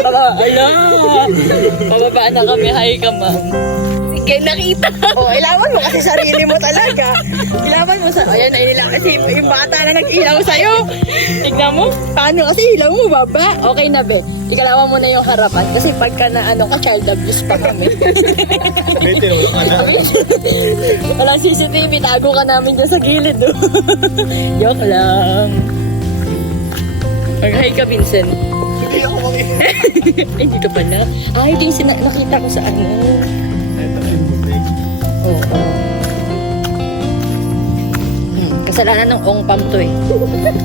Hello. Pababa na kami. Hi ka, ma'am. Sige, nakita. Ilawan mo kasi sarili mo talaga. Ilawan mo sa... Ayan, nailang kasi yung bata na nag-ilaw sa'yo. Tignan mo. Paano kasi ilaw mo, baba? Okay na, be. Ikalawa mo na yung harapan. Kasi pagka na ano ka, child abuse pa kami. May tinulong ka na. Walang CCTV. Tago ka namin dyan sa gilid. Oh. Joke lang. Mag-hi ka, Vincent. Hindi ako makikita. Ay, dito pala. Ay, ito yung nakita ko sa ano. Ito na yung butik. Oo. Kasalanan ng ong pam to eh. Dito yung ano.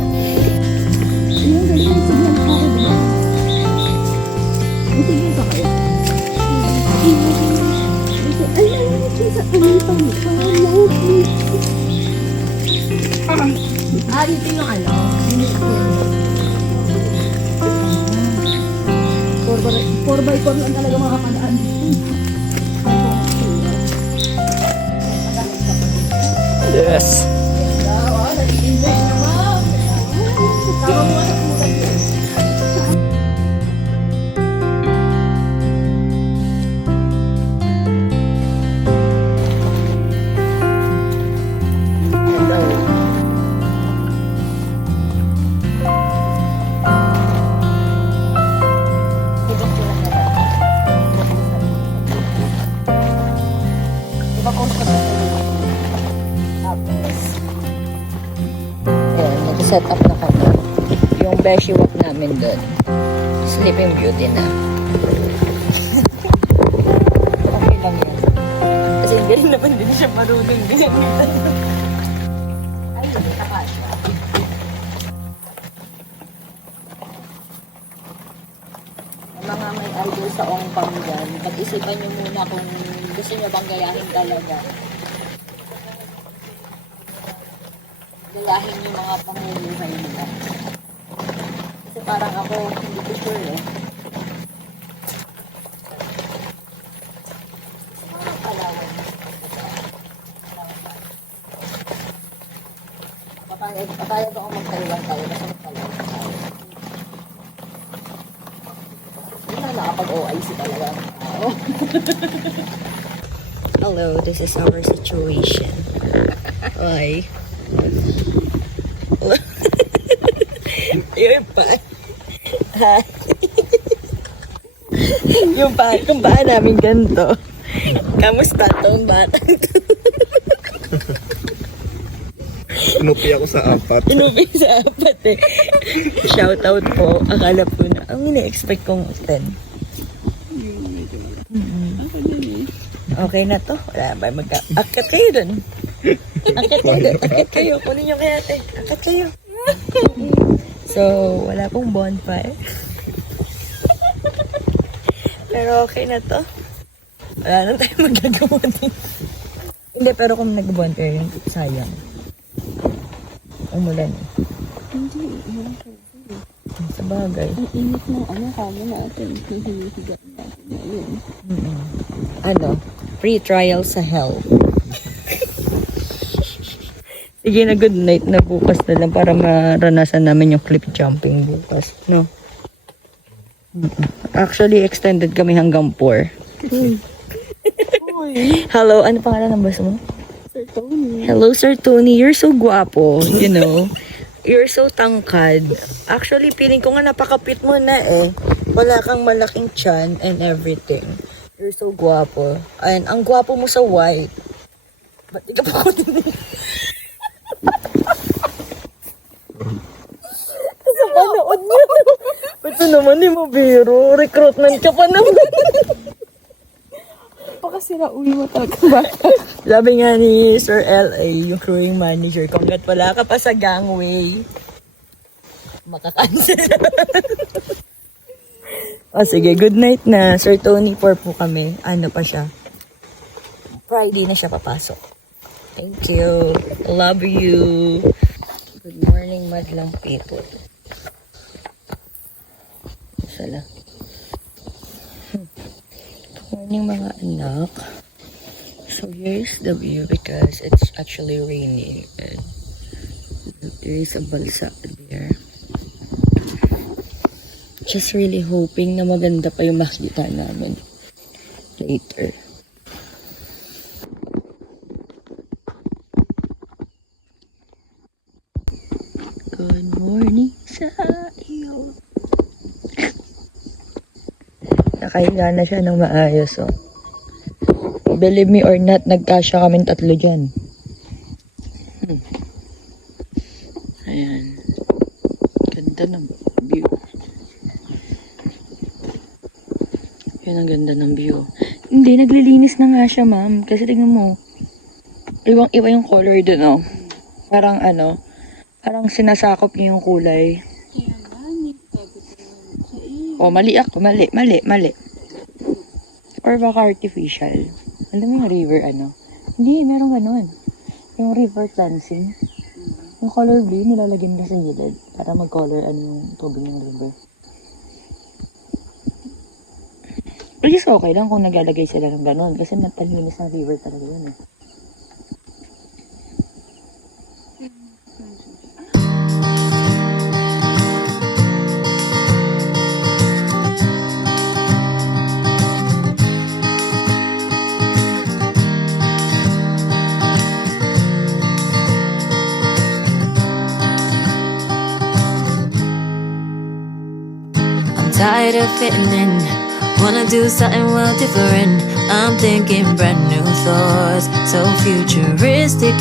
4x4 lang talaga makapadaan. Yes. Ayan, nag-set up na kami. Yung beshi walk namin doon. Sleeping Beauty na. Okay lang yan. Kasi hindi rin naman din siya marunong ginamitan. Ay, hindi ka siya. Mga may idol sa Ong Pang dyan, pag-isipan nyo muna kung gusto nyo bang gayahin talaga. Gayahin yung mga pamumuhay nila. Kasi parang ako, hindi ko sure eh. Parang Palawan. Papayag ako mag-Taiwan tayo kasi mag-Palawan tayo. Hindi na nakapag-OIC talaga. Hello, this is our situation. Hi. Yun pa. Ha? Yung paa namin ganito. Kamusta tong bata? Inupi ako sa 4. Inubi sa 4 eh. Shoutout po. Akala po na, ang ina-expect kong 10. Okay na to. Wala ba mag-akat kayo dun? Akat kayo dun. Akat kayo. Kunin nyo kaya ate. Akat kayo. So, wala pong bonfire. Pero okay na to. Wala na tayong magagawa din. Hindi, pero kung nag-bonfire yun, sayang. Umulan eh. Hindi, yun. Sa bagay. Ang init ng kamo natin. Hihihigat natin ngayon. Ano? Free trial sa hell. Sige na, good night na bukas na lang para maranasan namin yung cliff jumping bukas, no? Actually, extended kami hanggang 4. Hello, ano pangalan ng boss mo? Sir Tony. Hello, Sir Tony. You're so guwapo, you know. You're so tangkad. Actually, feeling ko nga napakapit mo na eh. Wala kang malaking tiyan and everything. You're so guwapo. And ang guwapo mo sa white. Ba't di ka pa kunin? Sa panood niyo. Ito naman ni mo, biro. Recruitment ka pa naman. Baka sila uwi mo talaga ba? Sabi nga ni Sir L.A., yung crewing manager, congrats wala ka pa sa gangway. Makakancel. Sige, good night na. Sir Tony, 4 po kami. Ano pa siya? Friday na siya papasok. Thank you. Love you. Good morning, madlang people. Sala. Good morning, mga anak. So here's the view because it's actually raining and there is a balsa there. Just really hoping na maganda pa yung makita namin later. Good morning sa iyo. Nakahiga na siya ng maayos, oh. Believe me or not, nagkasya kaming tatlo dyan. Ayan. Ganda ng view. Yan ang ganda ng view. Hindi, naglilinis na nga siya, ma'am. Kasi tingnan mo. Iwang-iwa yung color dun, oh. Parang ano, parang sinasakop niya yung kulay. Oh, mali ako. Mali. Or baka artificial. Alam mo yung river, ano? Hindi, meron ganun. Yung river dancing. Yung color blue, nilalagyan nila sa gilid para mag-color ano yung tubig ng river. Which is okay lang kung naglalagay sila ng ganun kasi matalinis ng river talaga yun eh. Tired of fitting in, wanna do something well different. I'm thinking brand new thoughts, so futuristic.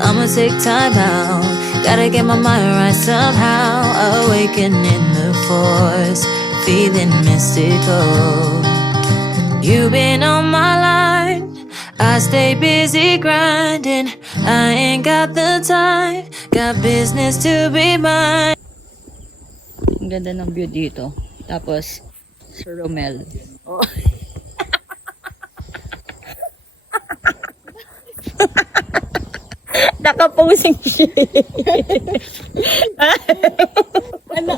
I'ma take time out, gotta get my mind right somehow. Awakening the force, feeling mystical. You've been on my line, I stay busy grinding. I ain't got the time, got business to be mine. Ang ganda ng view dito. Tapos, Sir Romel. Oh. Nakaposing siya. Ano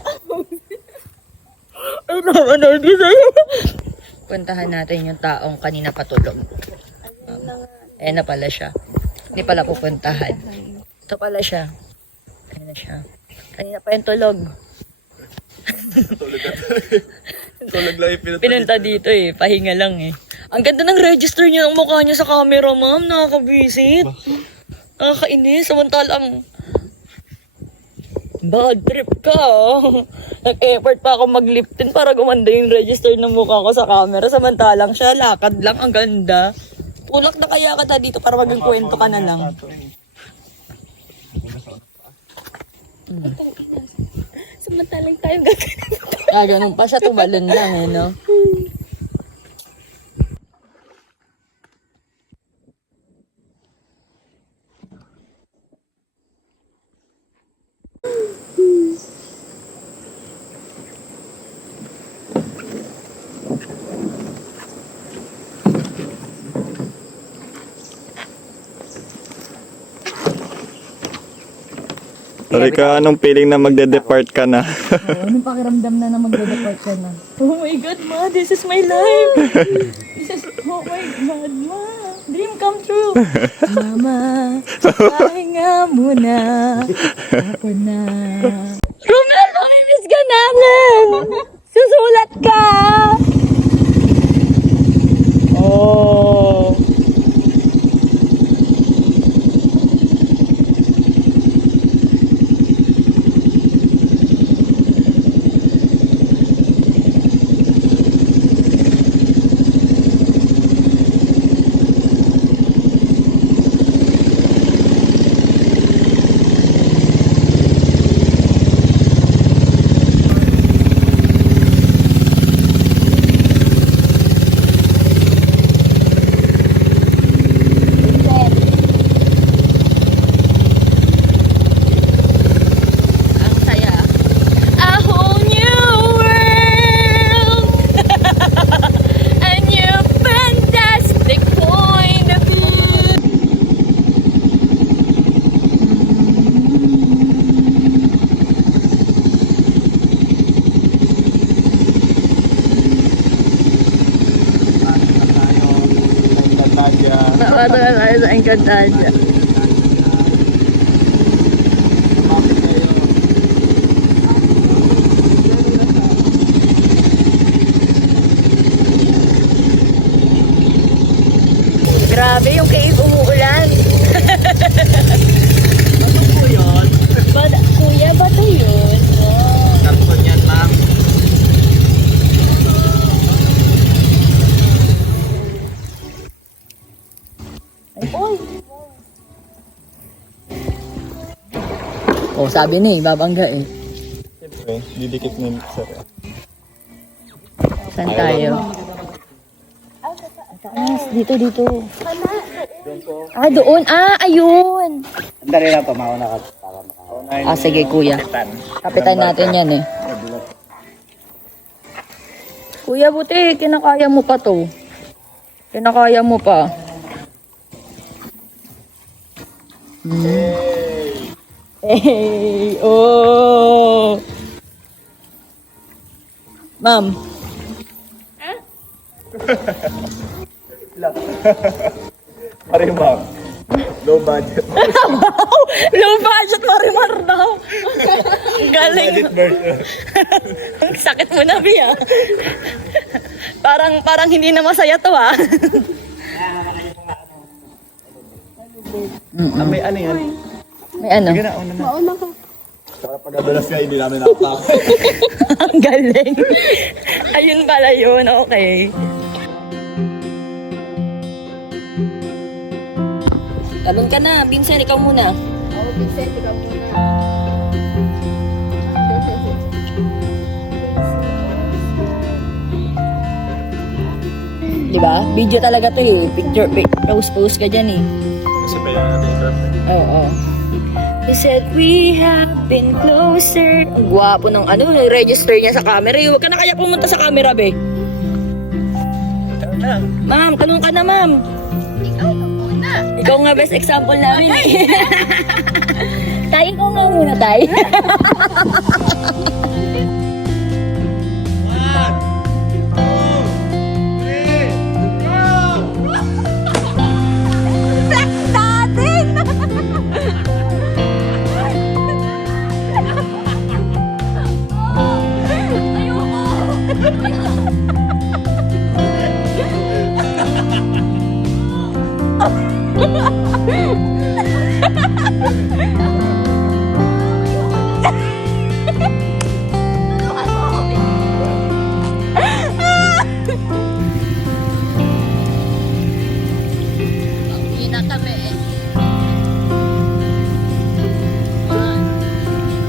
puntahan natin yung taong kanina patulog. Ayan na pala siya. Hindi pala pupuntahan. Ito pala siya. Ayan na siya. Kanina pa yung tulog. Tulog lang yung Pinunta dito eh. Pahinga lang eh. Ang ganda ng register niya ng mukha niya sa camera, ma'am. Nakakabisit. Nakakainis. Samantalang bad trip ka. Nag-effort pa ako mag-liptin para gumanda yung register ng mukha ko sa camera. Samantalang siya, lakad lang. Ang ganda. Tulak na kaya kita dito para maging kwento ka na lang. Samantalang tayong gagawin. Ganun pa siya. Tumalon lang eh, no? Rika, anong feeling na magde-depart ka na? Anong pakiramdam na mag-depart ka na? Oh my God, ma! This is my life! Oh my God, ma! Dream come true! Mama, pahinga muna. Ako na. Romel, mamimiss ka namin! Susulat ka! Oh! Nakata na tayo sa Encantadia. sabi na eh, babangga eh. Siyempre, didikit na yung mixer. Saan tayo? Dito, dito. Ah, doon. Ah, ayun. Andali lang po, mauna ka. Ah, sige kuya. Kapitan natin yan eh. Kuya, buti, kinakaya mo pa to. Kinakaya mo pa. Hey! Oh! Ma'am. Marimar. Low budget. Low budget Marimar daw. Galing. Budget version. Ang sakit mo na, Bia. Parang hindi na masaya to, ah. May ano yan? May ano? Sige na, una na. Para pag-adalas nga, hindi namin nakakakay. Ang galing. Ayun pala yun, okay. Talon ka na, Vincent, ikaw muna. Oo, Vincent, ikaw muna. Diba? Video talaga to eh. Picture, post ka dyan eh. Kasi pa yan natin perfect. Oo. He said, we have been closer. Ang gwapo ng ano, register niya sa camera. Huwag ka na kaya pumunta sa camera, be. Ma'am, tanong ka na, ma'am. Ikaw na muna. Ikaw nga best example namin eh. Tayo, ikaw nga muna, tayo. Uwi na kami eh.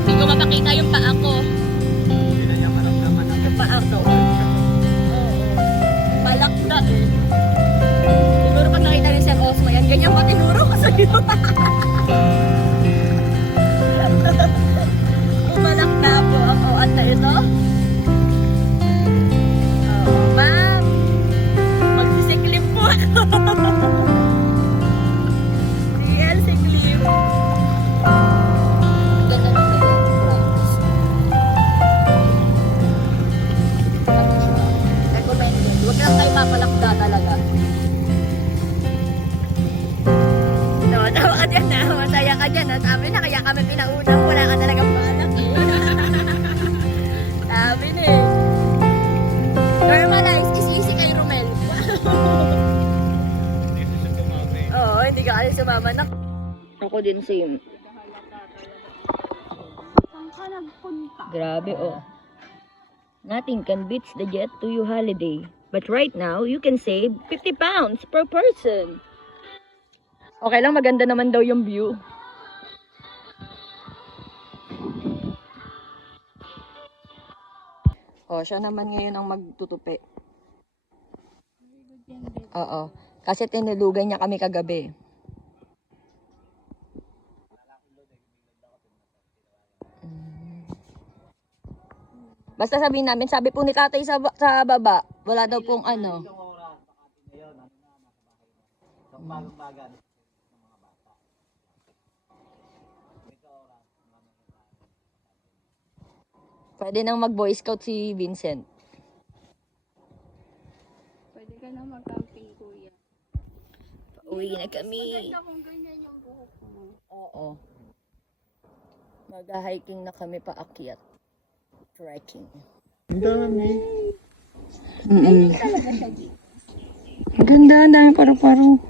Hindi ko mapakita yung paa ko. Yung paa ko. Oo. Balak na eh. Siguro pag nakita rin siya Osmo yan, ganyan pa tinuro ko sa'yo. Umalak na po ako. Anta ito? Oo, ma'am. Magsisiklim po ako. CL siklim. Ganda ng promise. Recommended. Huwag lang kayo mapalakda talaga. No, tawa ka dyan na. Masaya ka dyan. Sabi na, kaya kami pinaunang. Wala ka talagang balak. Sabi na eh. Normalize. Is easy kay Romel. Oo, hindi ka kasi sumama na. Ako din same. Grabe oh. Nothing can beat the Jet to You holiday. But right now, you can save 50 pounds per person. Okay lang, maganda naman daw yung view. Oh, siya naman ngayon ang magtutupi. Oo. Kasi tinulugan niya kami kagabi. Basta sabihin namin, sabi po ni tatay sa baba, wala daw pong ano. Pwede nang mag-boy scout si Vincent. Pwede ka na mag-camping, kuya. Uwi na kami. Maganda kung ganyan yung buhok mo. Oo. Mag-hiking na kami paakyat. Trekking. Ang dami. Ang ganda, ang dami paru-paro.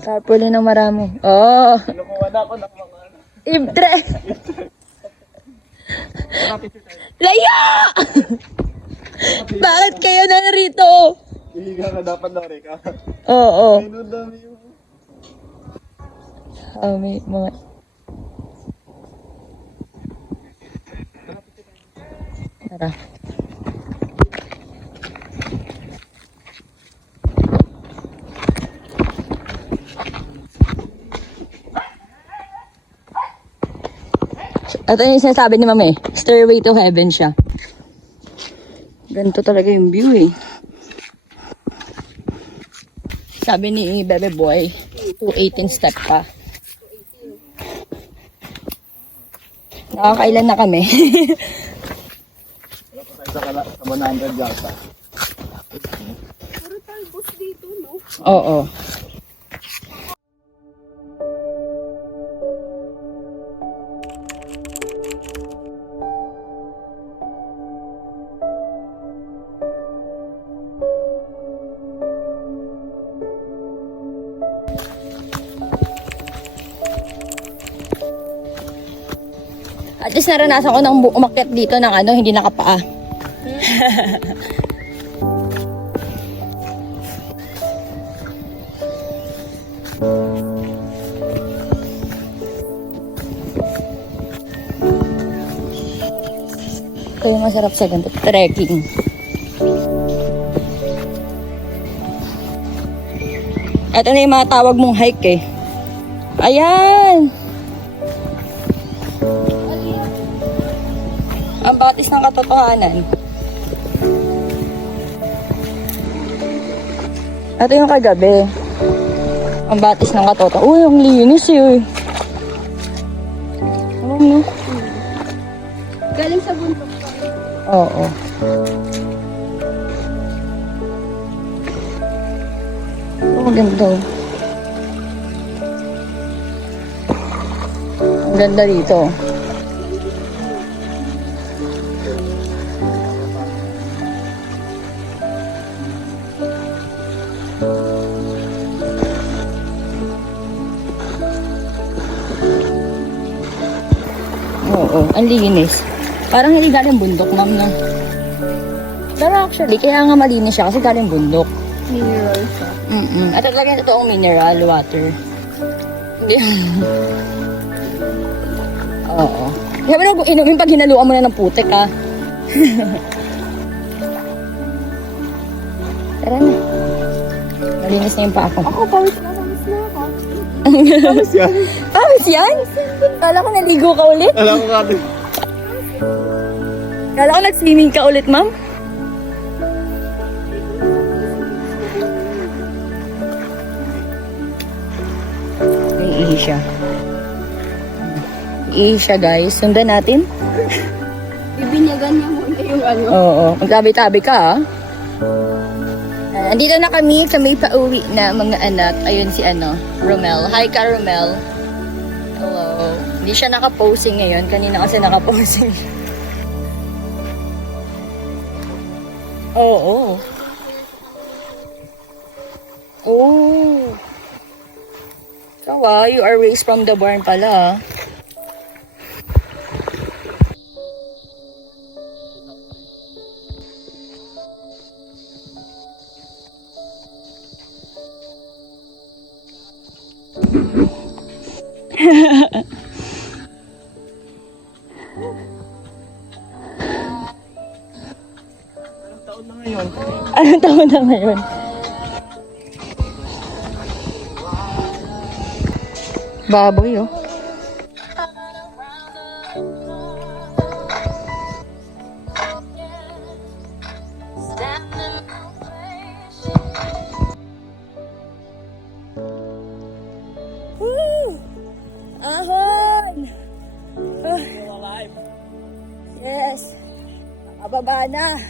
Carpool ng marami. Oh! Kinukuha na ako ng mga Ibtre! Laya! Bakit kayo narito? Hihiga ka dapat na rin ka. Oo. Ay, no, dami yung... May mga... Tara. At ano yung sinasabi ni Mama eh? Stairway to heaven siya. Ganito talaga yung view eh. Sabi ni Bebe Boy, 218 step pa. Nakakailan na kami. Sa 100 yata. Oo. At least naranasan ko nang umakyat dito ng ano, hindi nakapaa. Ito yung masarap sa ganito, trekking. Ito na yung mga tawag mong hike eh. Ayan! Ang batis ng katotohanan. Ito yung kagabi. Ang batis ng katotohanan. Uy, ang linis eh. Ano? Galing sa bundok. Oo. Oh, maganda. Ang ganda dito. Oo, ang linis. Parang hindi galing bundok, ma'am, no? Pero actually, kaya nga malinis siya kasi galing bundok. Mineral siya. At talaga yung totoong mineral water. Hindi. Oo. Kaya mo na inumin pag hinaluan mo na ng putik, ha? Tara na. Malinis na yung paa ko. Ako, pawis na ako. Tapos yan. Pawis yan? Kala ko naligo ka ulit. Alam ko nga din. Kala ko nag-swimming ka ulit, ma'am. Iihi siya. Iihi siya, guys. Sundan natin. Bibinyagan niya muna yung ano. Oo. Magtabi-tabi ka, ha? Andito na kami sa may pauwi na mga anak. Ayun si Romel. Hi ka, Romel. Hello. Hindi siya nakaposing ngayon. Kanina kasi nakaposing. Oo. Oh. So, you are raised from the barn pala. Anong taon na ngayon? Baboy, oh. Woo! Ahon! Yes. Nakababa na.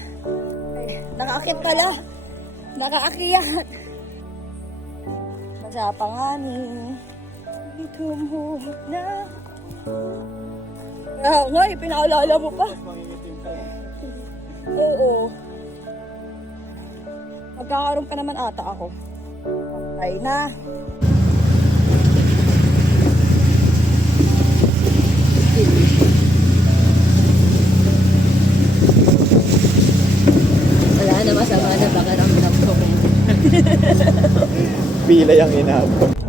Ay, nakaakit pala. Nakaakyat. Masapanganin. Tumuhok na. Kaya nga, pinaalala mo pa. Oo. Magkakaroon pa naman ata ako. Patay na. na masama na pakiramdam ko. Pila yung inabot.